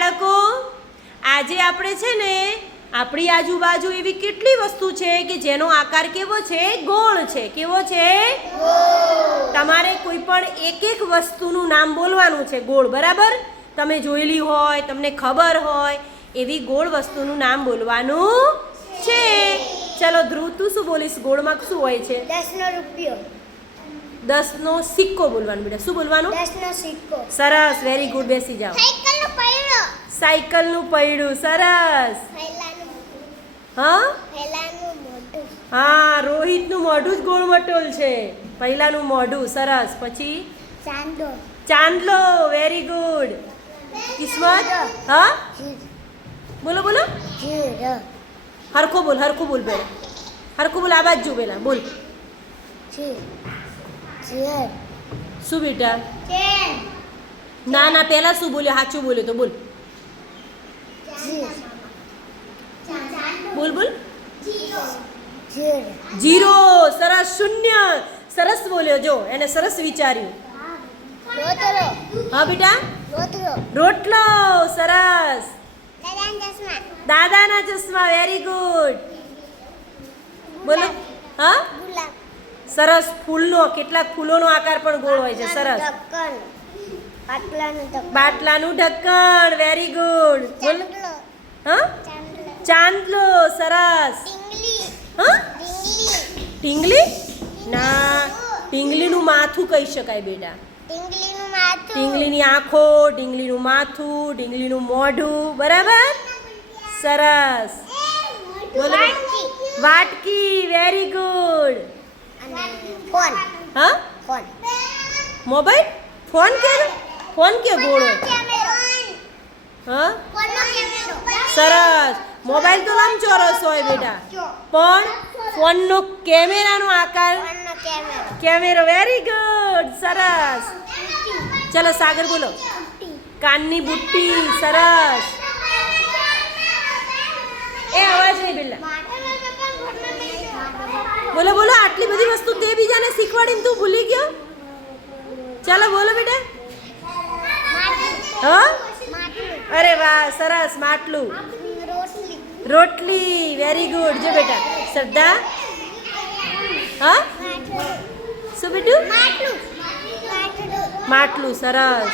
બાળકો, આજે આપણે છે ને આપણી આજુબાજુ એવી કેટલી વસ્તુ છે કે જેનો આકાર કેવો છે? ગોળ છે. કેવો છે? તમારે કોઈ પણ એક એક વસ્તુનું નામ બોલવાનું છે ગોળ, બરાબર? તમે જોયેલી હોય, તમને ખબર હોય એવી ગોળ વસ્તુનું નામ બોલવાનું છે. ચલો ધ્રુવ, તું શું બોલીશ? ગોળમાં શું હોય છે? 10નો રૂપિયો. 10નો સિક્કો બોલવાનું બેટા. શું બોલવાનું? 10નો સિક્કો. સરસ, વેરી ગુડ. બેસી જાઓ. સાયકલનો પૈડો. સાયકલનું પૈડું. સરસ. હા, મોઢું. હા, રોહિતનું મોઢું જ ગોળ મટોલ છે. પહેલાનું મોઢું. સરસ. પછી ચાંદો. ચાંદલો. Very good. કિસ્મત. હા, બોલો બોલો. જીરો. હરખું બોલ, હરખું બોલ પેલા. હરખું બોલ. આ બાજુ પેલા બોલ. શું બેટા? ના ના, પેલા શું બોલ્યો? સાચું બોલ્યો તો બોલ. બોલ બોલ. જીરો. સરસ. શૂન્ય. સરસ બોલ્યો. જો એને સરસ વિચાર્યું. હા બેટા. રોટલો. સરસ. દાદાના ચશ્મા. Very good. બોલો. હા, સરસ. ફૂલનો, કેટલાક ફૂલોનો આકાર પણ ગોળ હોય છે. સરસ. બાટલાનું ઢક્કણ. Very good. બોલ. હા, ચાંદલો. સરસ. હા, ઢીંગલી. ના, ઢીંગલીનું માથું કહી શકાય બેટા. ઢીંગલીની આંખો, ઢીંગલીનું માથું, ઢીંગલીનું મોઢું. બરાબર. સરસ. બોલો. વાટકી. Very good. ફોન. હા, ફોન. મોબાઈલ. ફોન કે ફોન કે ગોળ હોય? હા, સરસ. મોબાઈલ તો લંબચોરસ હોય બેટા, પણ ફોનનો કેમેરાનો આકાર કેમેરો. Very good. સરસ. ચલો સાગર બોલો. કાનની બુટ્ટી. સરસ. એ અવાજ નહીં પેલા. બોલો બોલો. આટલી બધી વસ્તુ તે બીજાને શીખવાડીને તું ભૂલી ગયો? ચાલો બોલો બેટા. હા, અરે વાહ, સરસ. માટલું. રોટલી. Very good. જો બેટા. શ્રદ્ધા. હા, શું બેટું? માટલું. સરસ.